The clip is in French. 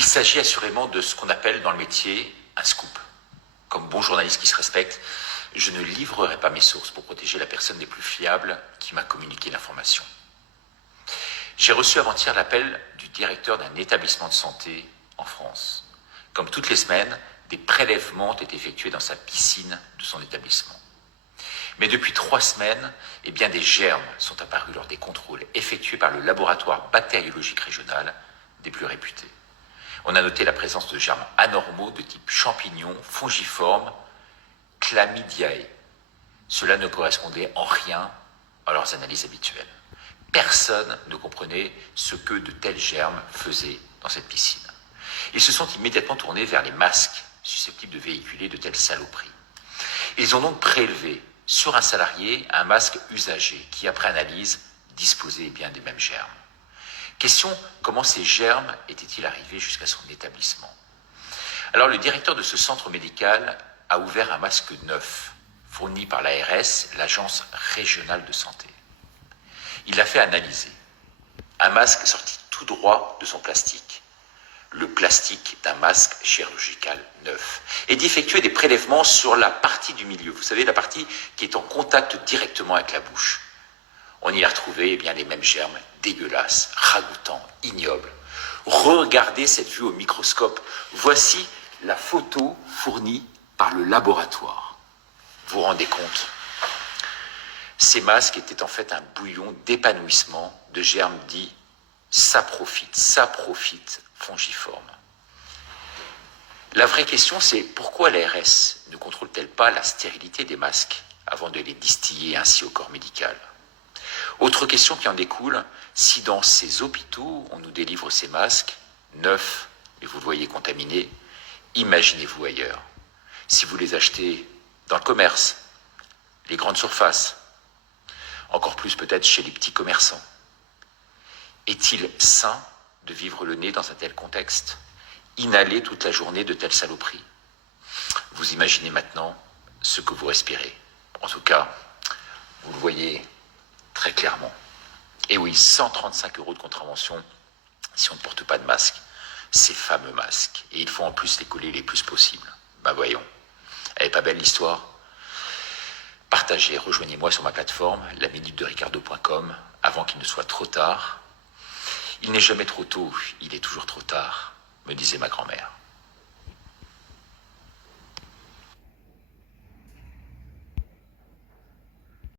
Il s'agit assurément de ce qu'on appelle dans le métier un scoop. Comme bon journaliste qui se respecte, je ne livrerai pas mes sources pour protéger la personne les plus fiables qui m'a communiqué l'information. J'ai reçu avant-hier l'appel du directeur d'un établissement de santé en France. Comme toutes les semaines, des prélèvements ont été effectués dans sa piscine de son établissement. Mais depuis 3 semaines, des germes sont apparus lors des contrôles effectués par le laboratoire bactériologique régional des plus réputés. On a noté la présence de germes anormaux de type champignon, fongiforme, chlamydiae. Cela ne correspondait en rien à leurs analyses habituelles. Personne ne comprenait ce que de tels germes faisaient dans cette piscine. Ils se sont immédiatement tournés vers les masques susceptibles de véhiculer de telles saloperies. Ils ont donc prélevé sur un salarié un masque usagé qui, après analyse, disposait bien des mêmes germes. Question, comment ces germes étaient-ils arrivés jusqu'à son établissement? Alors le directeur de ce centre médical a ouvert un masque neuf, fourni par l'ARS, l'Agence régionale de santé. Il l'a fait analyser. Un masque sorti tout droit de son plastique, le plastique d'un masque chirurgical neuf, et d'effectuer des prélèvements sur la partie du milieu, vous savez, la partie qui est en contact directement avec la bouche. On y a retrouvé les mêmes germes dégueulasses, ragoûtants, ignobles. Regardez cette vue au microscope. Voici la photo fournie par le laboratoire. Vous vous rendez compte? Ces masques étaient en fait un bouillon d'épanouissement de germes dits saprophytes fongiformes. La vraie question, c'est pourquoi l'ARS ne contrôle-t-elle pas la stérilité des masques avant de les distiller ainsi au corps médical? Autre question qui en découle, si dans ces hôpitaux, on nous délivre ces masques, neufs, et vous le voyez contaminés, imaginez-vous ailleurs. Si vous les achetez dans le commerce, les grandes surfaces, encore plus peut-être chez les petits commerçants. Est-il sain de vivre le nez dans un tel contexte? Inhaler toute la journée de telles saloperies? Vous imaginez maintenant ce que vous respirez. En tout cas, vous le voyez très clairement. Et oui, 135 € de contravention si on ne porte pas de masque. Ces fameux masques. Et il faut en plus les coller les plus possible. Voyons. Elle est pas belle l'histoire? Partagez, rejoignez-moi sur ma plateforme, laminutedericardo.com, avant qu'il ne soit trop tard. Il n'est jamais trop tôt, il est toujours trop tard, me disait ma grand-mère.